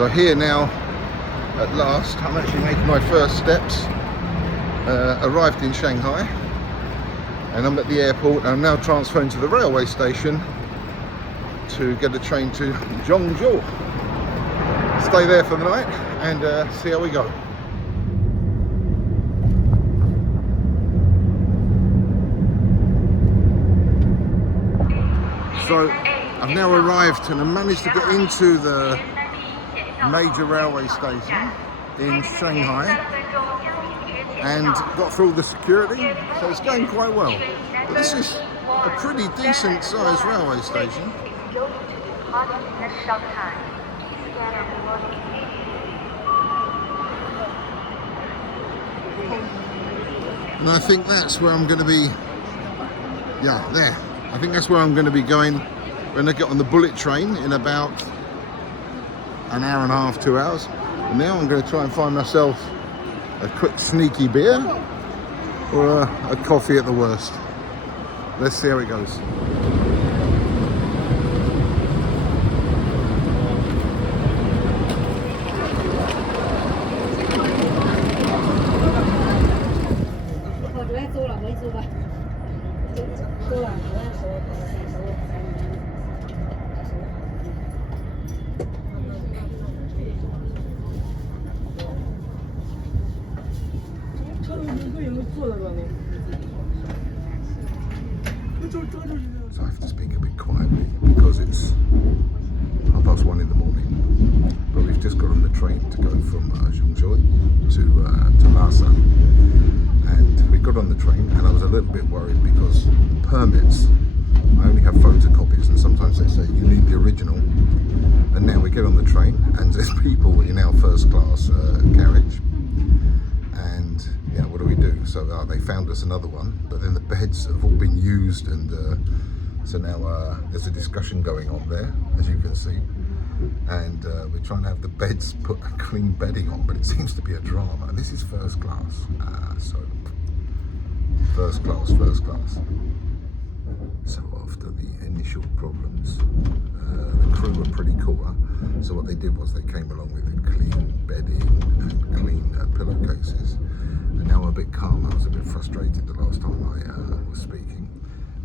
So here now, at last, I'm actually making my first steps. Arrived in Shanghai, and I'm at the airport, and I'm now transferring to the railway station to get a train to Zhongzhou. Stay there for the night and see how we go. So I've now arrived and I managed to get into the major railway station in Shanghai and got through all the security, so it's going quite well. But this is a pretty decent sized railway station. And I think that's where I'm going to be, yeah, there. I think that's where I'm going to be going when I get on the bullet train in about an hour and a half, 2 hours. And now I'm going to try and find myself a quick sneaky beer or a coffee at the worst. Let's see how it goes. So I have to speak a bit quietly because it's 1:30 in the morning. But we've just got on the train to go from Zhongzhou to Lhasa. And we got on the train and I was a little bit worried because permits, I only have photocopies, and sometimes they say you need the original. And now we get on the train and there's people in our first class carriage. And yeah, what do we do? So they found us another one, but then the beds have all been used, and so now there's a discussion going on there, as you can see, and we're trying to have the beds put a clean bedding on, but it seems to be a drama. And this is first class, so first class. So after the initial problems, the crew were pretty cool. So what they did was they came along with clean bedding and clean pillowcases. And now I'm a bit calm. I was a bit frustrated the last time I was speaking.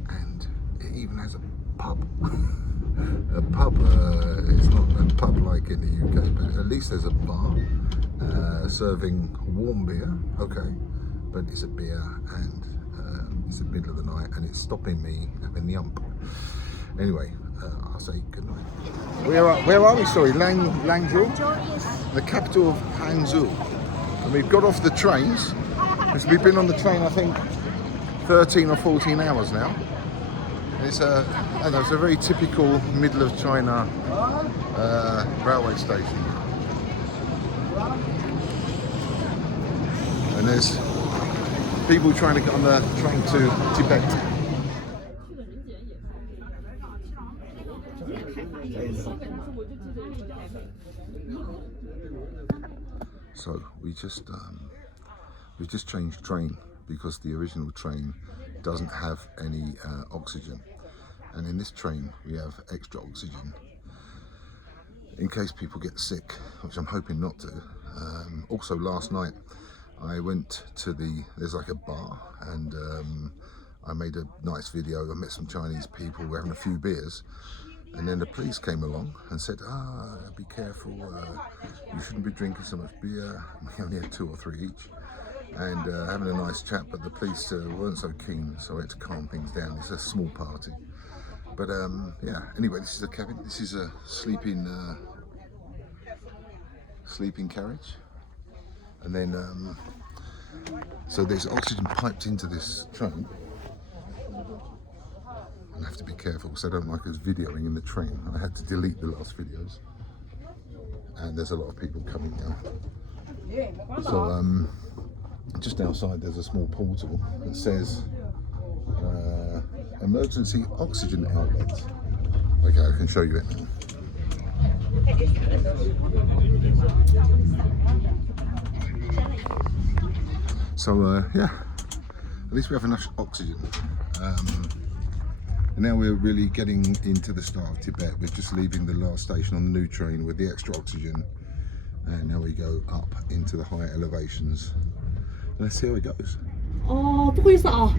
And it even has a pub. A pub, it's not a pub like in the UK, but at least there's a bar serving warm beer. Okay, but it's a beer and it's the middle of the night and it's stopping me having the ump. Anyway, I'll say good night. Where are we? Sorry, Langzhou? The capital of Hangzhou. And we've got off the trains. We've been on the train, I think, 13 or 14 hours now. And it's a very typical middle of China railway station. And there's people trying to get on the train to Tibet. So we just changed train because the original train doesn't have any oxygen, and in this train we have extra oxygen in case people get sick, which I'm hoping not to. Also last night I went to there's like a bar, and I made a nice video. I met some Chinese people, we're having a few beers, and then the police came along and said, be careful, you shouldn't be drinking so much beer. We only had 2 or 3 each, and having a nice chat, but the police weren't so keen, so I had to calm things down. It's a small party. But yeah, anyway, this is a cabin. This is a sleeping carriage. And then, so there's oxygen piped into this train. I have to be careful because I don't like us videoing in the train. I had to delete the last videos. And there's a lot of people coming now. So just outside there's a small portal that says emergency oxygen outlet. Okay, I can show you it now. So yeah, at least we have enough oxygen. And now we're really getting into the start of Tibet. We're just leaving the last station on the new train with the extra oxygen. And now we go up into the higher elevations. Let's see how it goes. 哦，不好意思啊。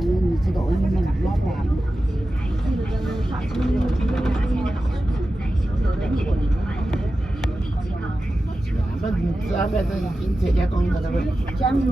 你知道我们老板。咱们这家公司的家里。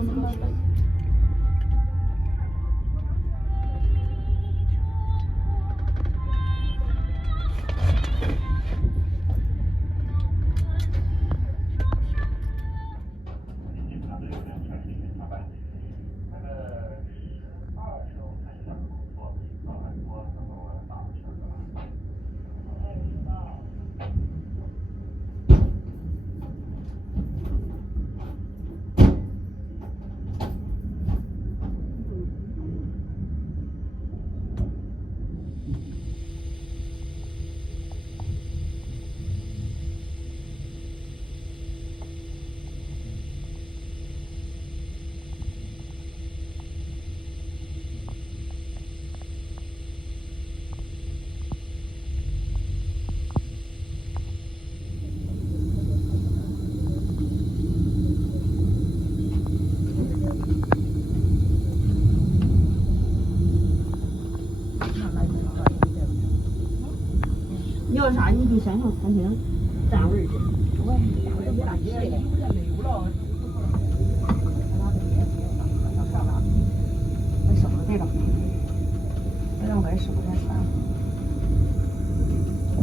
你要啥你就先上餐厅占位去。我也没大气的，没有了。我什么对了？我让我师傅来算。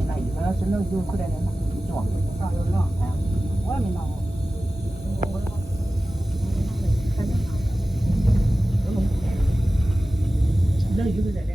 那一般是能有口袋的拿，是吧？啥有啥？哎，我也没拿过。那鱼会在这。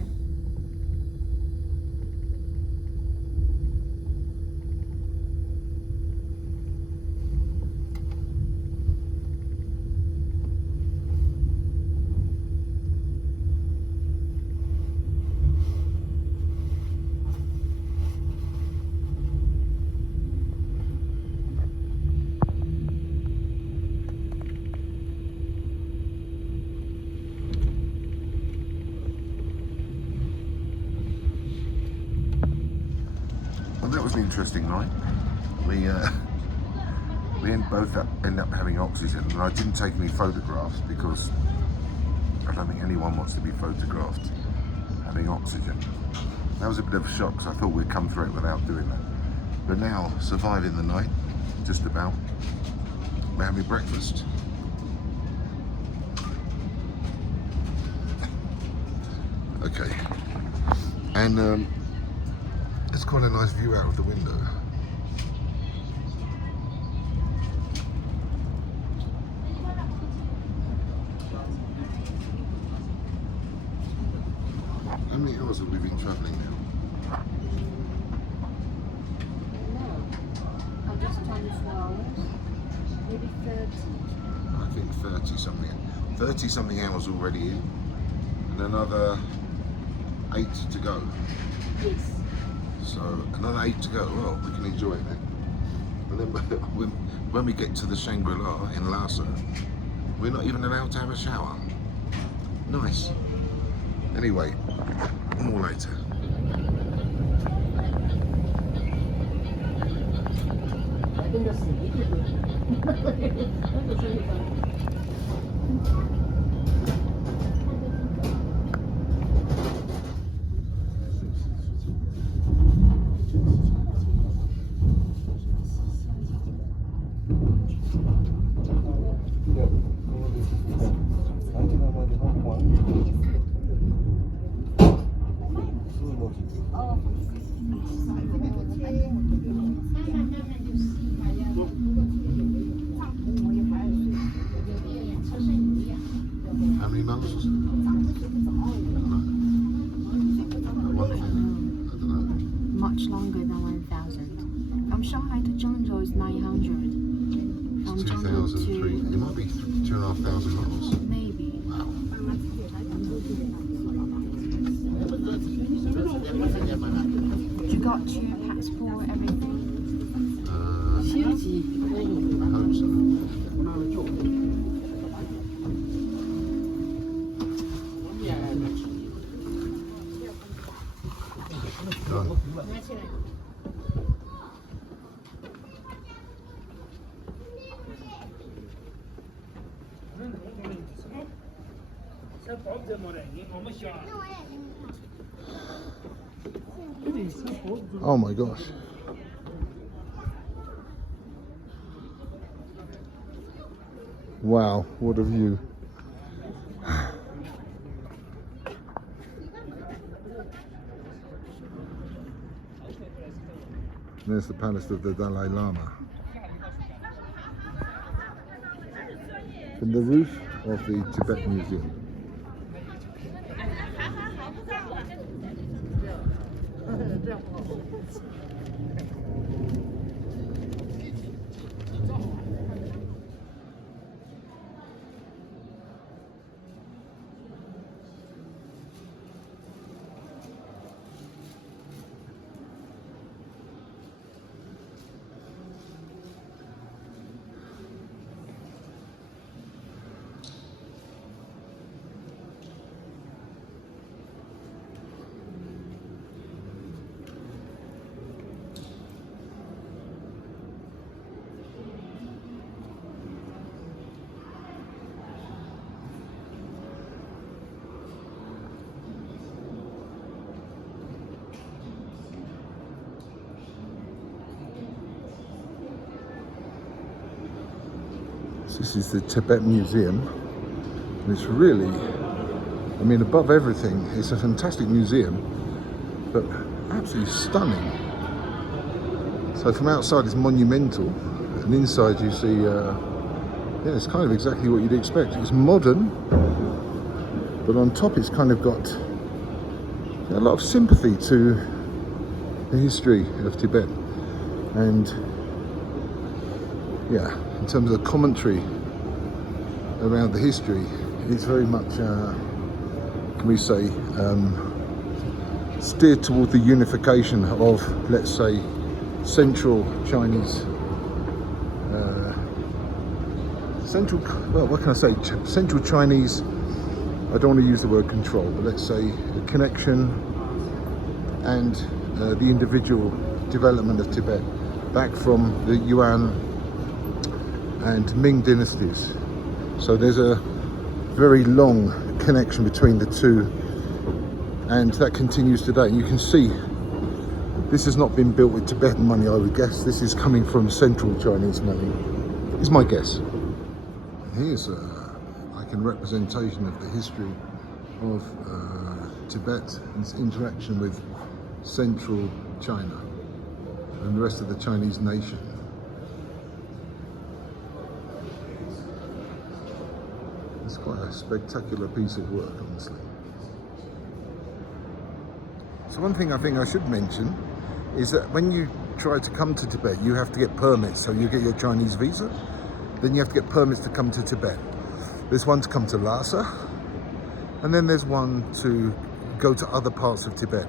Well, that was an interesting night. We both ended up having oxygen, and I didn't take any photographs because I don't think anyone wants to be photographed having oxygen. That was a bit of a shock because I thought we'd come through it without doing that. But now, surviving the night, just about, we're having breakfast. Okay, and it's quite a nice view out of the window. How many hours have we been travelling now? I just 24 hours, maybe 30. I think 30 something hours already in, and another 8 to go. Yes. So another 8 to go. Well, we can enjoy it then. And then when we get to the Shangri-La in Lhasa, we're not even allowed to have a shower. Nice. Anyway, more later. I think that's How many miles was it? Much longer than 1,000. From Shanghai to Zhengzhou is 900. From Zhengzhou 2003. to... It might be 2,500 miles. Maybe. Wow. You got your passport, everything? 실지. I hope so. Done. Oh my gosh. Wow, what a view. There's the palace of the Dalai Lama. From the roof of the Tibet Museum. This is the Tibet Museum. And it's really, I mean, above everything, it's a fantastic museum, but absolutely stunning. So from outside it's monumental, and inside you see, yeah, it's kind of exactly what you'd expect. It's modern, but on top it's kind of got a lot of sympathy to the history of Tibet. And yeah, in terms of the commentary around the history, it's very much, can we say, steered toward the unification of, let's say, central Chinese, what can I say, central Chinese, I don't want to use the word control, but let's say a connection and the individual development of Tibet back from the Yuan and Ming dynasties. So there's a very long connection between the two, and that continues today. You can see this has not been built with Tibetan money, I would guess. This is coming from central Chinese money, is my guess. Here's like a representation of the history of Tibet and its interaction with central China and the rest of the Chinese nation. It's quite a spectacular piece of work, honestly. So one thing I think I should mention is that when you try to come to Tibet, you have to get permits. So you get your Chinese visa, then you have to get permits to come to Tibet. There's one to come to Lhasa, and then there's one to go to other parts of Tibet.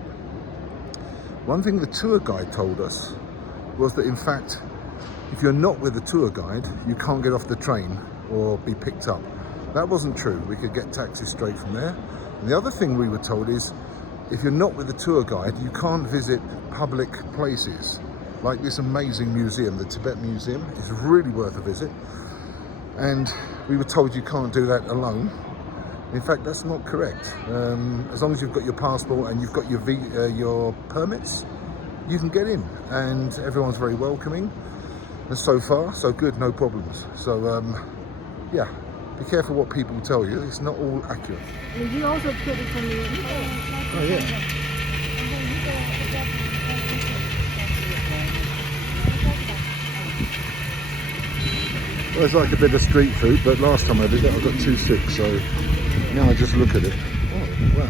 One thing the tour guide told us was that in fact, if you're not with a tour guide, you can't get off the train or be picked up. That wasn't true. We could get taxis straight from there. And the other thing we were told is, if you're not with a tour guide, you can't visit public places like this amazing museum, the Tibet Museum. It's really worth a visit. And we were told you can't do that alone. In fact, that's not correct. As long as you've got your passport and you've got your permits, you can get in. And everyone's very welcoming. And so far, so good, no problems. So, yeah. Be careful what people tell you, it's not all accurate. Did you also put it from the Oh yeah. Well, it's like a bit of street food, but last time I did it I got too sick, so now I just look at it. Oh, wow.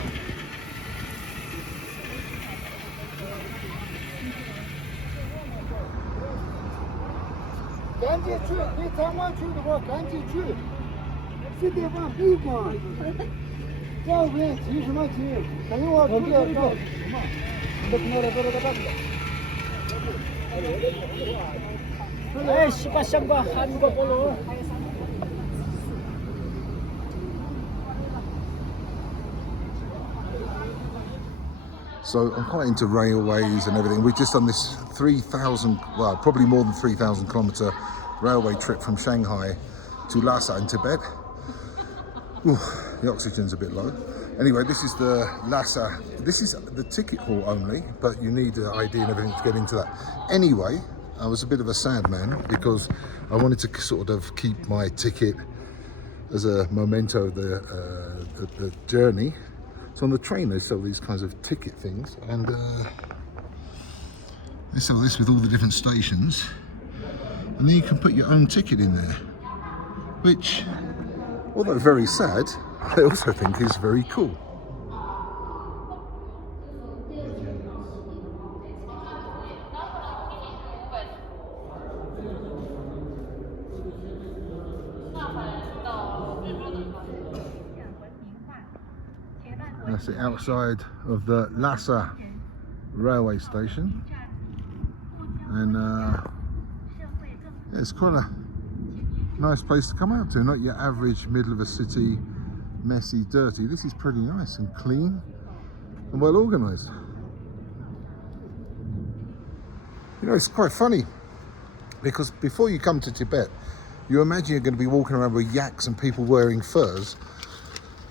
So I'm quite into railways and everything. We've just done this 3,000, well, probably more than 3,000 kilometer railway trip from Shanghai to Lhasa in Tibet. Ooh, the oxygen's a bit low. Anyway, this is the Lhasa. This is the ticket hall only, but you need an ID and everything to get into that. Anyway, I was a bit of a sad man because I wanted to sort of keep my ticket as a memento of the journey. So on the train they sell these kinds of ticket things, and they sell this with all the different stations, and then you can put your own ticket in there, which, although very sad, I also think is very cool. That's the outside of the Lhasa railway station, and yeah, it's quite a nice place to come out to. Not your average middle of a city, messy, dirty. This is pretty nice and clean and well organised. You know, it's quite funny because before you come to Tibet, you imagine you're going to be walking around with yaks and people wearing furs.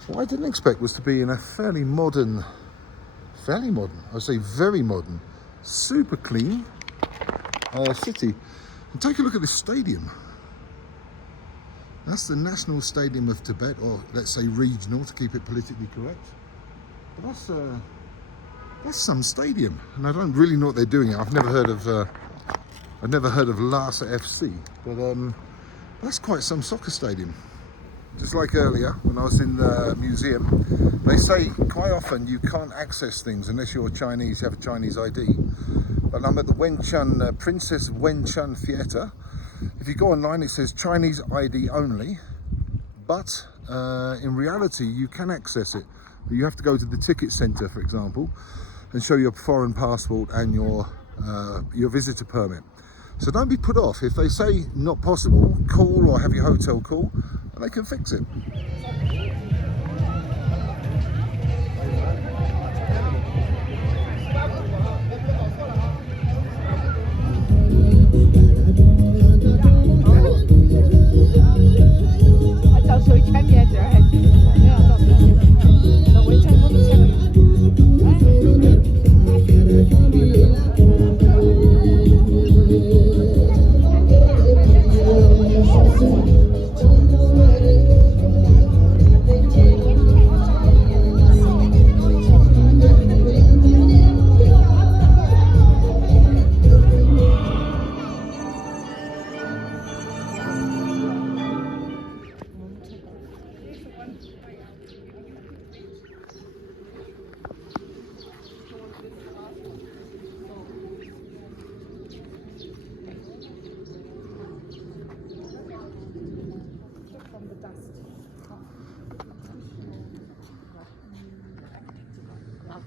What I didn't expect was to be in a fairly modern, I would say very modern, super clean city. And take a look at this stadium. That's the National Stadium of Tibet, or let's say regional to keep it politically correct. But that's some stadium, and I don't really know what they're doing. I've never heard of Lhasa FC, but that's quite some soccer stadium. Just like earlier when I was in the museum, they say quite often you can't access things unless you're Chinese, you have a Chinese ID. But I'm at the Wenchun, Princess Wenchun Theatre. If you go online, it says Chinese ID only, but in reality you can access it. You have to go to the ticket centre, for example, and show your foreign passport and your visitor permit. So don't be put off. If they say not possible, call or have your hotel call and they can fix it.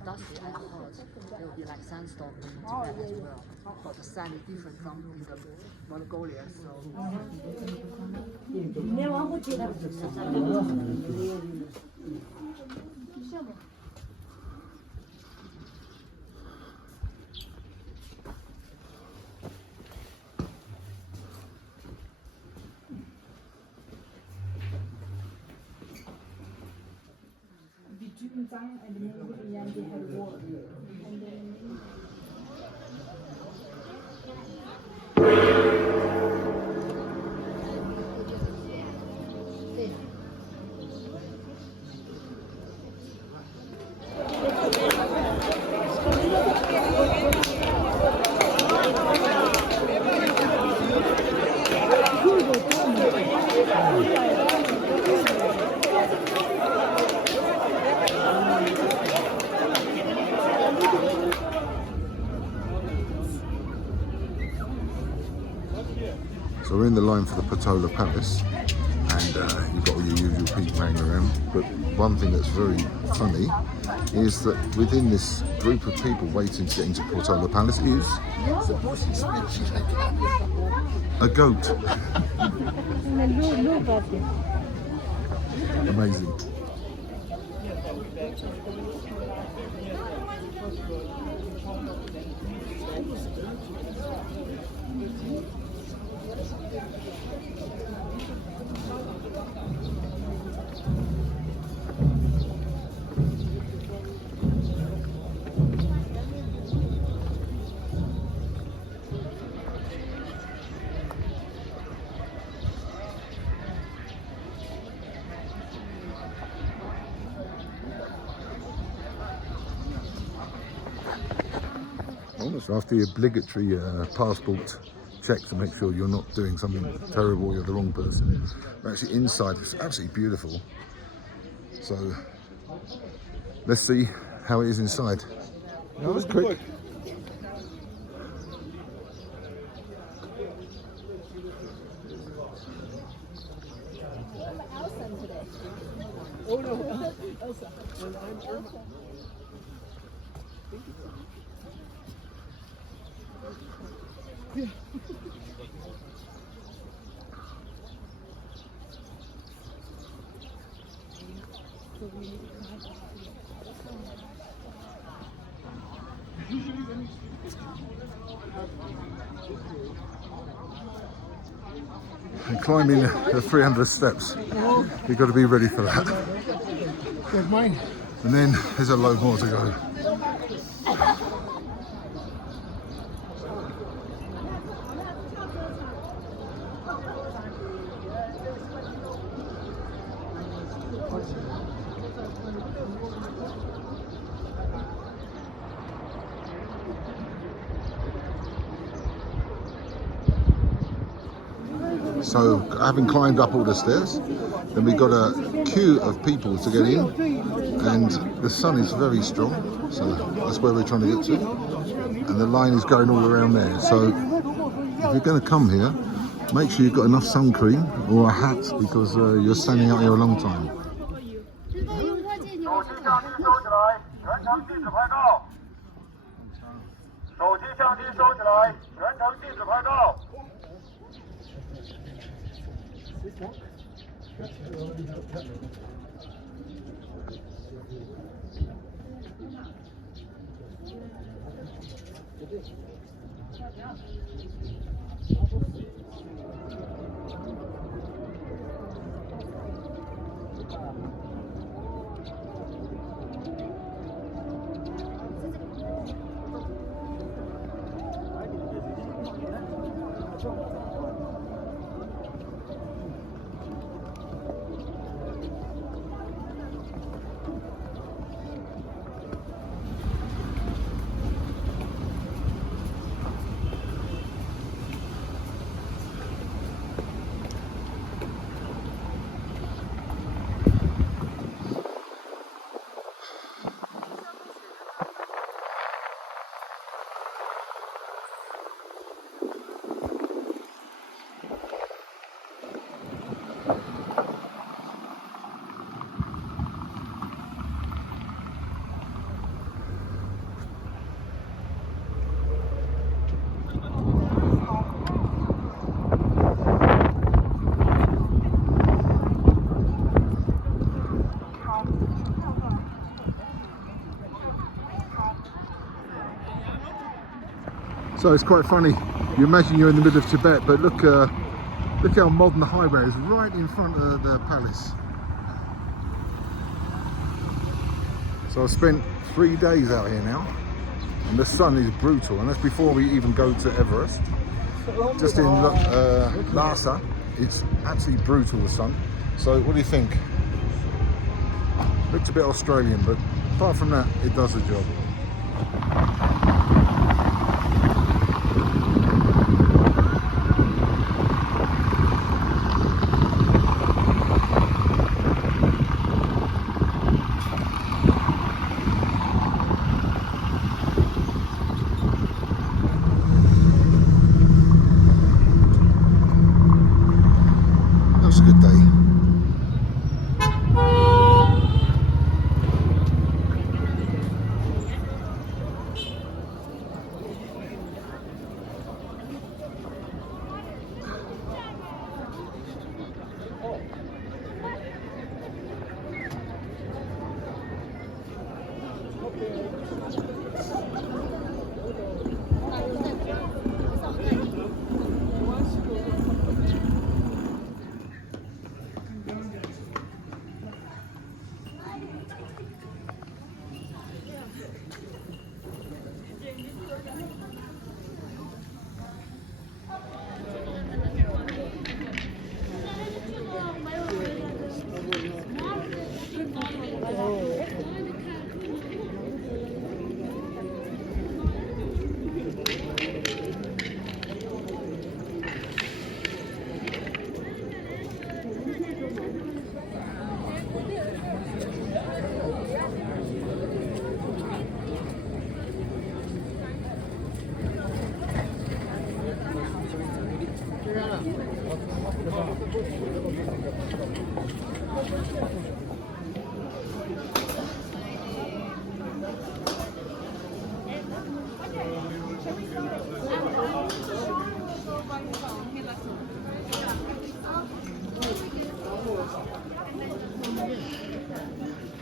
Dusty and hot, there will be like sandstorm in Tibet as well. But the sand is different from in the Mongolia, so. So we're in the line for the Potala Palace, and you've got all your usual people hanging around. But one thing that's very funny is that within this group of people waiting to get into Potala Palace is a goat. Amazing. So after the obligatory passport check to make sure you're not doing something terrible, you're the wrong person, we're actually inside. It's absolutely beautiful. So let's see how it is inside. That was quick. And climbing the 300 steps, you've got to be ready for that. And then there's a load more to go. So having climbed up all the stairs, then we've got a queue of people to get in, and the sun is very strong, so that's where we're trying to get to, and the line is going all around there. So if you're going to come here, make sure you've got enough sun cream or a hat, because you're standing out here a long time. So it's quite funny. You imagine you're in the middle of Tibet, but look how modern the highway is, right in front of the palace. So I've spent 3 days out here now, and the sun is brutal, and that's before we even go to Everest. Just in Lhasa, it's absolutely brutal, the sun. So what do you think? Looks a bit Australian, but apart from that, it does the job. A good day.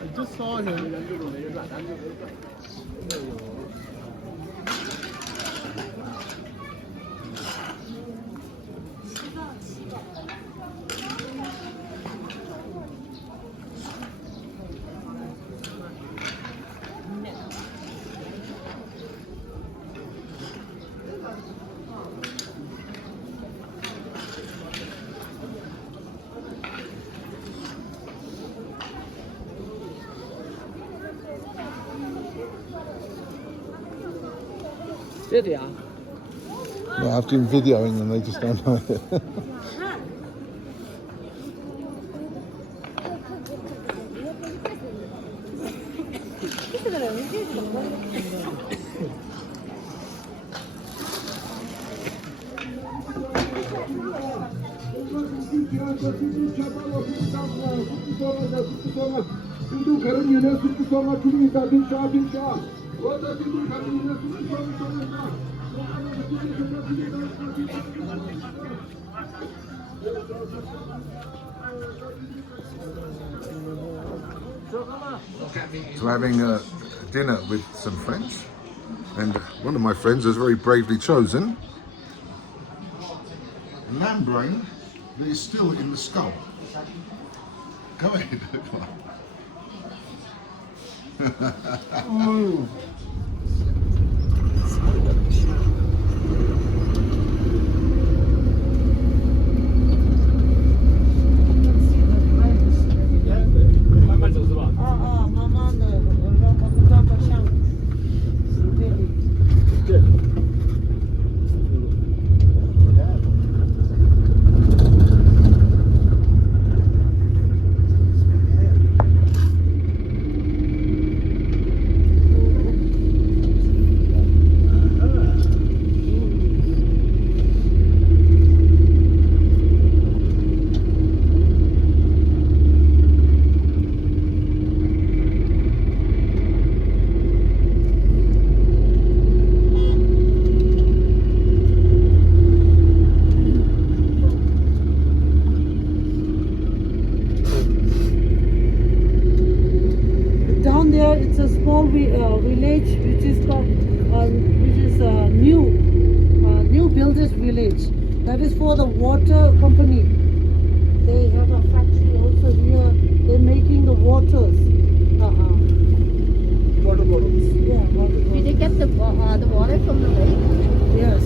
I just saw him. Video. Yeah, I've been videoing them, they just don't know it. So having dinner with some friends, and one of my friends has very bravely chosen lamb brain that is still in the skull. Go ahead. Down there, it's a small village which is called, new builders village. That is for the water company. They have a factory also here. They're making the waters. Water bottles. Yeah, water Did bottles. they get the water from the lake? Yes.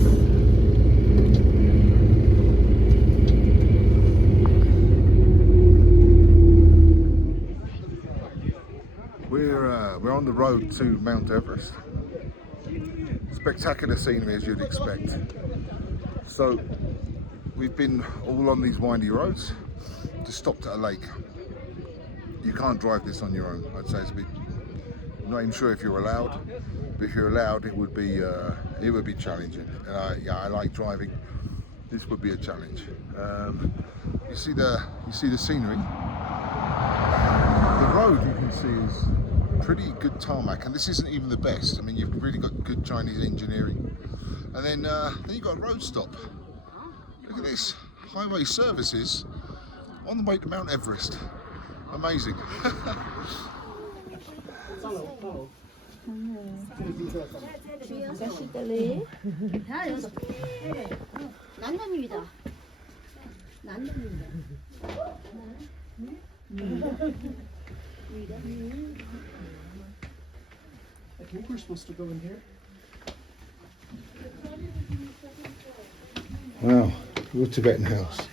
We're on the road to Mount Everest. Spectacular scenery as you'd expect. So we've been all on these windy roads, just stopped at a lake. You can't drive this on your own. I'd say it's a bit, I'm not even sure if you're allowed, but if you're allowed, it would be challenging. And I like driving. This would be a challenge. You see the scenery. The road you can see is pretty good tarmac, and this isn't even the best. I mean, you've really got good Chinese engineering. And then you've got a road stop. Look at this, highway services on the way to Mount Everest. Amazing. I think we're supposed to go in here. Wow, your Tibetan house.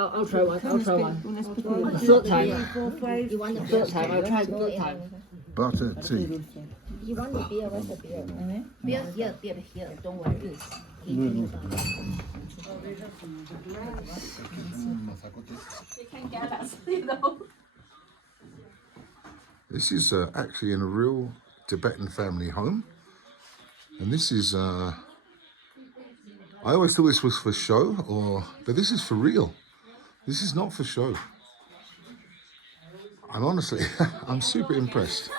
I'll try one. I'll try one. Third time. You want the third time? I'll try third time. Butter tea. You want the beer? Where's the beer? Beer here, beer here. Don't worry. This is actually in a real Tibetan family home, and this is. I always thought this was for show, but this is for real. This is not for show. I'm honestly, I'm super impressed.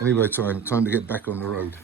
Anyway, time to get back on the road.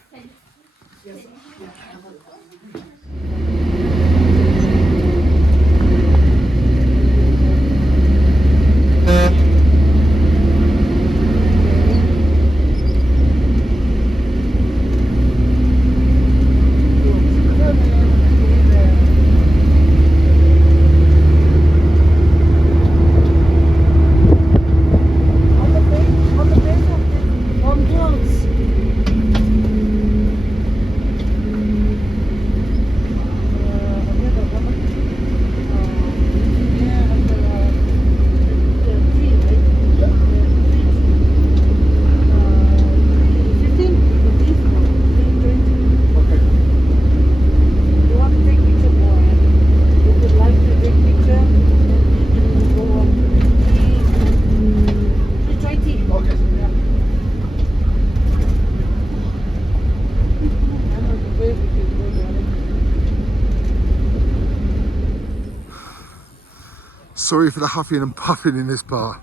Sorry for the huffing and puffing in this part,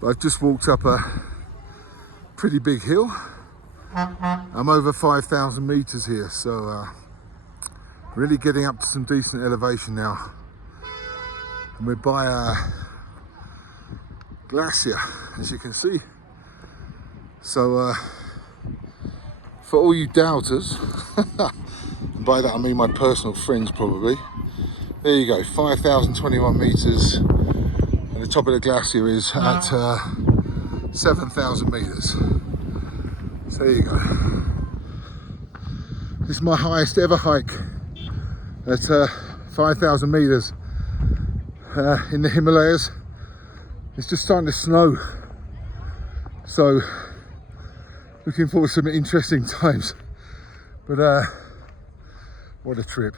but I've just walked up a pretty big hill. I'm over 5,000 meters here, so really getting up to some decent elevation now. And we're by a glacier, as you can see. So for all you doubters, and by that I mean my personal friends probably, there you go, 5,021 meters, and the top of the glacier is at 7,000 meters. So there you go. This is my highest ever hike at 5,000 meters in the Himalayas. It's just starting to snow, so looking forward to some interesting times. But what a trip.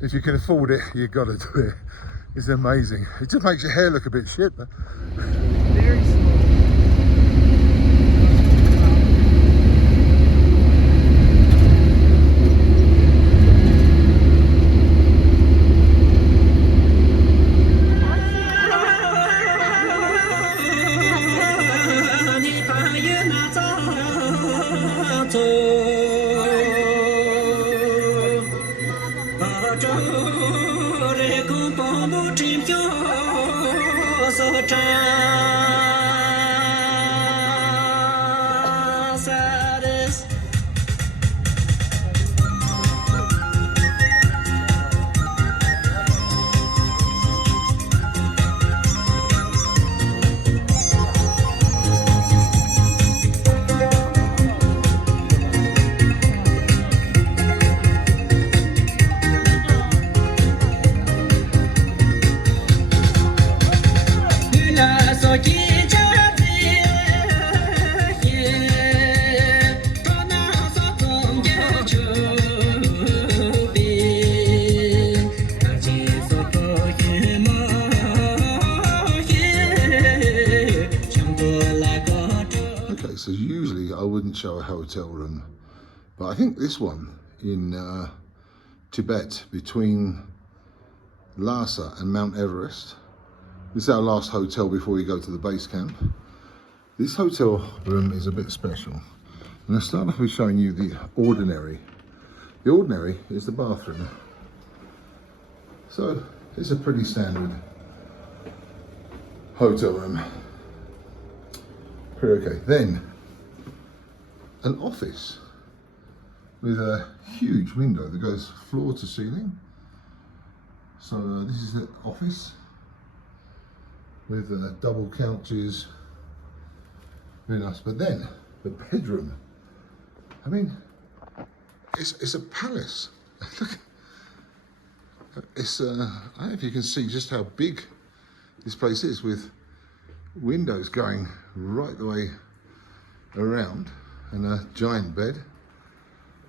If you can afford it, you got to do it. It's amazing. It just makes your hair look a bit shit, but Very slow. so usually I wouldn't show a hotel room, but I think this one in Tibet, between Lhasa and Mount Everest. This is our last hotel before we go to the base camp. This hotel room is a bit special. And I'll start off with showing you the ordinary. The ordinary is the bathroom. So it's a pretty standard hotel room. Pretty okay. Then an office with a huge window that goes floor to ceiling. So this is the office with double couches. Very nice. But then the bedroom. I mean, it's a palace. Look, it's I don't know if you can see just how big this place is, with windows going right the way around and a giant bed.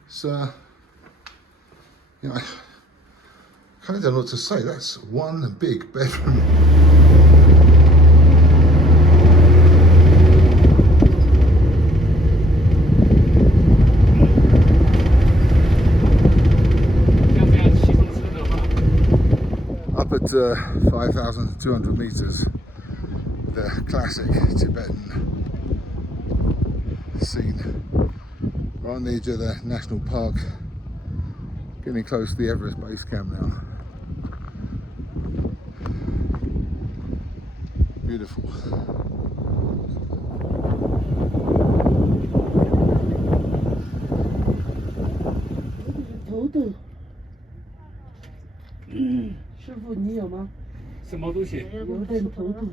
So, you know, I kind of don't know what to say. That's one big bedroom. Up at 5,200 meters, the classic Tibetan scene. We're on the edge of the national park, getting close to the Everest base camp now. Beautiful. Total. 师傅，你有吗？什么东西？有点头痛，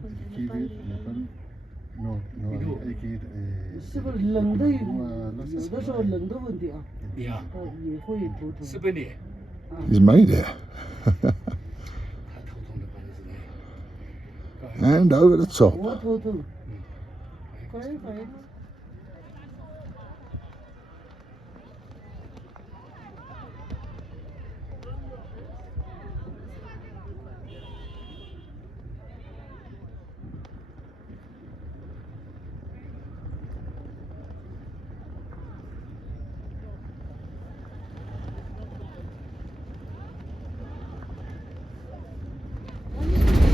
是不是冷的？有的时候冷的问题啊，也会头痛。是不是你？ He's made it. And over the top. 我头痛，可以。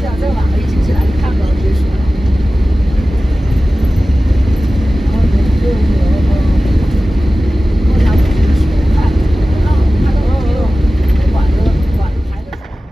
想再晚个1星期来就看不到结束了。过两个结束，看到没有？晚了排的时候。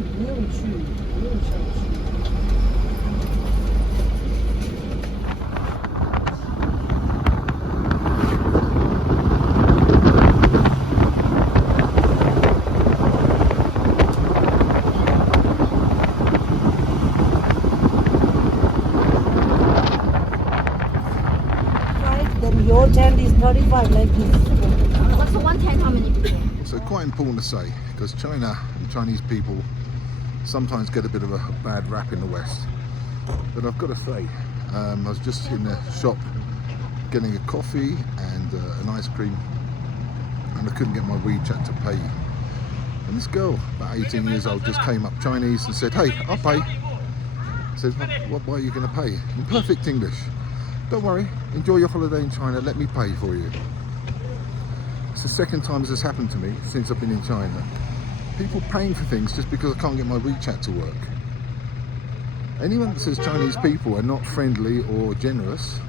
不用上去。Then your tent is 35 like this. What's the one tent? How many people? So quite important to say, because China and Chinese people sometimes get a bit of a bad rap in the West. But I've got to say, I was just in a shop getting a coffee and an ice cream, and I couldn't get my WeChat to pay. And this girl, about 18 years old, just came up Chinese and said, "Hey, I'll pay." I said, why are you going to pay? In perfect English. "Don't worry, enjoy your holiday in China, let me pay for you." It's the second time this has happened to me since I've been in China. People paying for things just because I can't get my WeChat to work. Anyone that says Chinese people are not friendly or generous,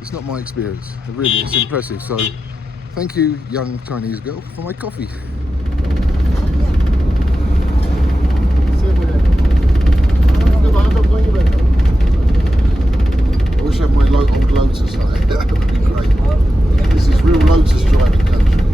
it's not my experience. Really, it's impressive. So thank you, young Chinese girl, for my coffee. I wish I had my old Lotus on it. That would be great. This is real Lotus driving country.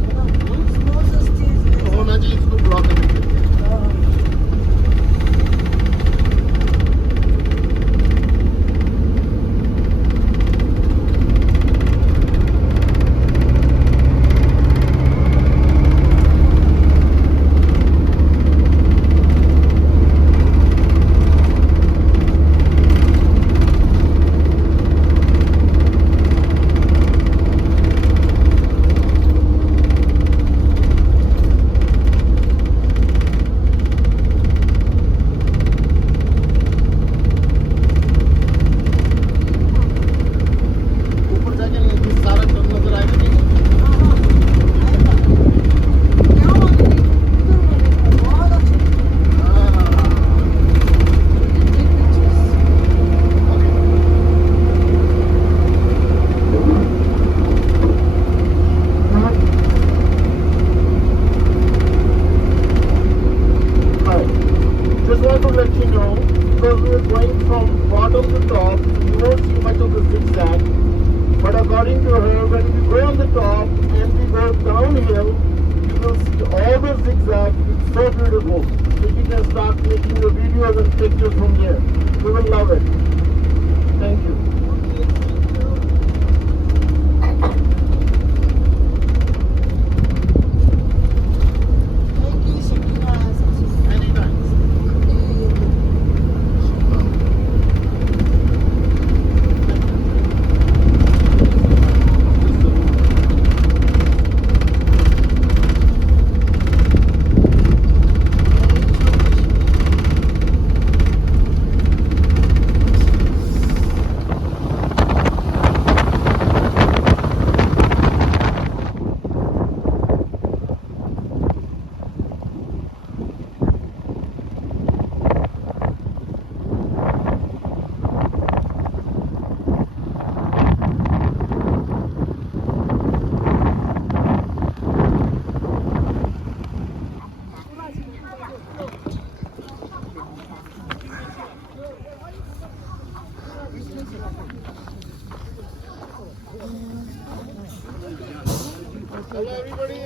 Hello everybody.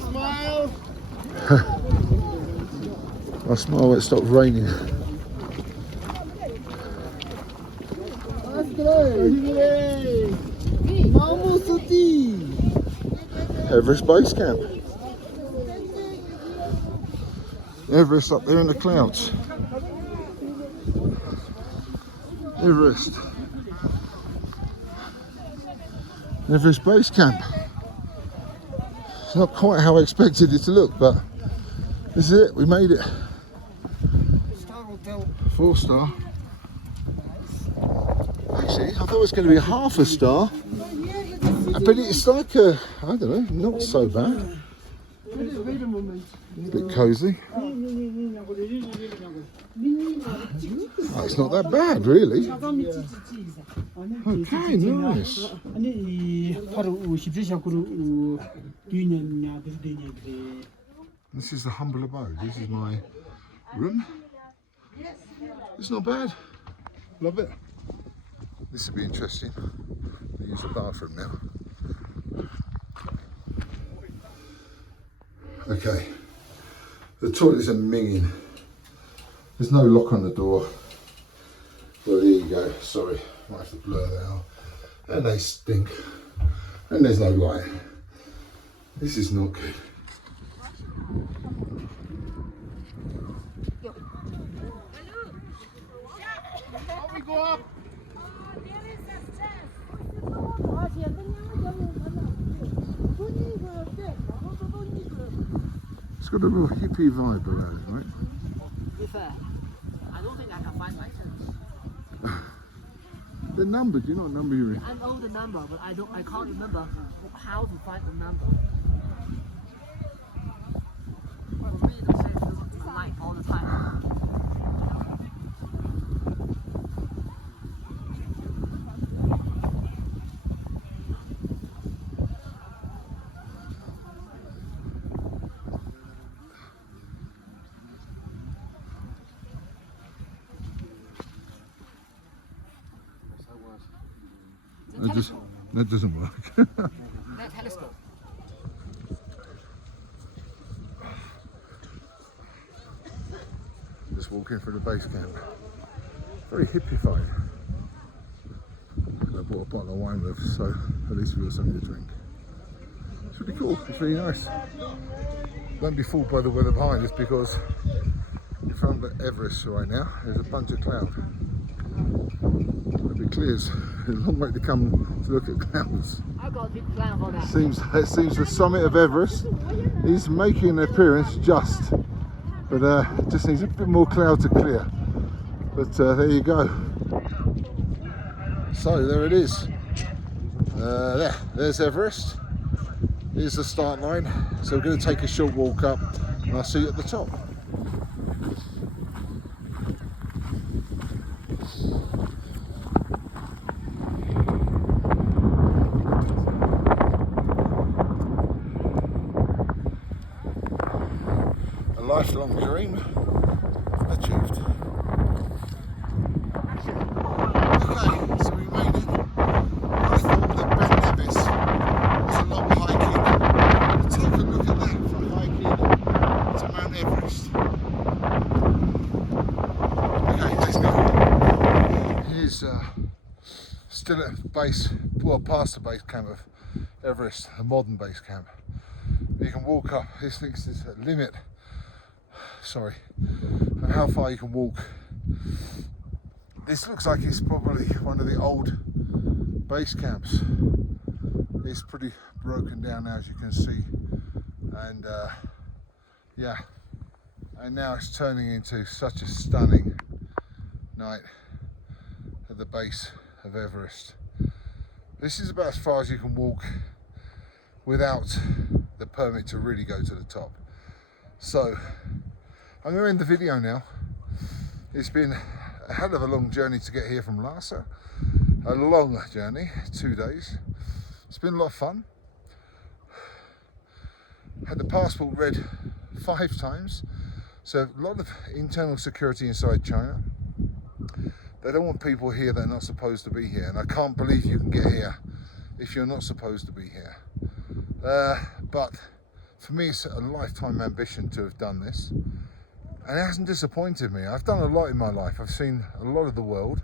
Smile. I smile when it stops raining. Everest Base Camp. Everest up there in the clouds. Everest. Everest Base Camp. It's not quite how I expected it to look, but this is it, we made it. 4-star. Actually, I thought it was going to be half a star, but it's like a, I don't know, not so bad. A bit cosy. Oh, it's not that bad, really. Okay, nice. This is the humble abode. This is my room. It's not bad. Love it. This will be interesting. I'll use the bathroom now. Okay. The toilets are minging. There's no lock on the door. Well, there you go. Sorry, I have to blur that out. And they stink. And there's no light. This is not good. How we go up? It's got a real hippie vibe about it, right? I don't think I can find myself. The number, do you know what number you're in? I know the number, but I can't remember how to find the number. For me, the same looks alike all the time. That doesn't work. That telescope. Just walking through the base camp. Very hippified. I bought a bottle of wine with, so at least we got something to drink. It's really cool, it's really nice. Don't be fooled by the weather behind us, because in front of Everest right now there's a bunch of cloud. Hope it clears. A long way to come to look at clouds. I got a big plan for that. It seems the summit of Everest is making an appearance just, but just needs a bit more cloud to clear. But there you go. So there it is. There's Everest. Here's the start line. So we're going to take a short walk up, and I'll see you at the top. Lifelong dream achieved. Okay, so we made it. I thought that Ben Nevis was a lot hiking. Take a look at that for hiking to Mount Everest. Okay, let's go. Here's still at base, well past the base camp of Everest, a modern base camp. You can walk up. This thinks there's a limit. Sorry, and how far you can walk. This looks like it's probably one of the old base camps. It's pretty broken down now, as you can see, and yeah, and now it's turning into such a stunning night at the base of Everest. This is about as far as you can walk without the permit to really go to the top. So I'm going to end the video now. It's been a hell of a long journey to get here from Lhasa. A long journey, 2 days. It's been a lot of fun. Had the passport read 5 times. So a lot of internal security inside China. They don't want people here that are not supposed to be here, and I can't believe you can get here if you're not supposed to be here. But for me, it's a lifetime ambition to have done this, and it hasn't disappointed me. I've done a lot in my life. I've seen a lot of the world.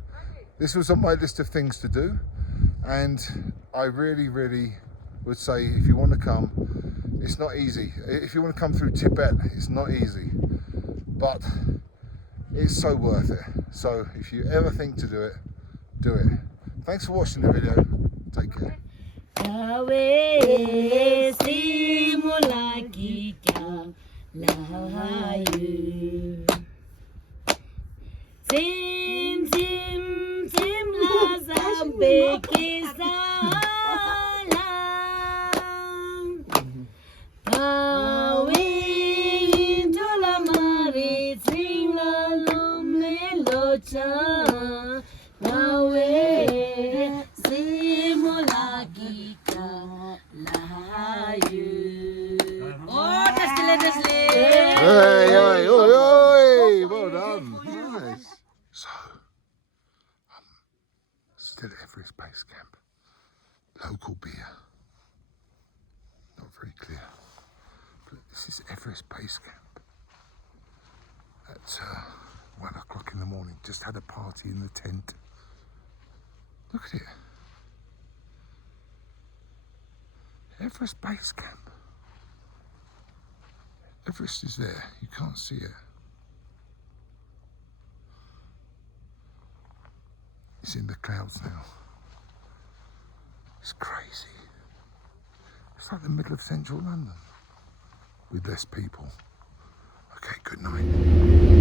This was on my list of things to do, and I really, really would say if you want to come, it's not easy. If you want to come through Tibet, it's not easy, but it's so worth it. So if you ever think to do it, do it. Thanks for watching the video. Take care. Hey, oi, oi, oi! Well done. Nice. So, still at Everest Base Camp. Local beer. Not very clear. But this is Everest Base Camp. At 1 o'clock in the morning. Just had a party in the tent. Look at it. Everest Base Camp. Everest is there, you can't see it. It's in the clouds now. It's crazy. It's like the middle of central London with less people. Okay, good night.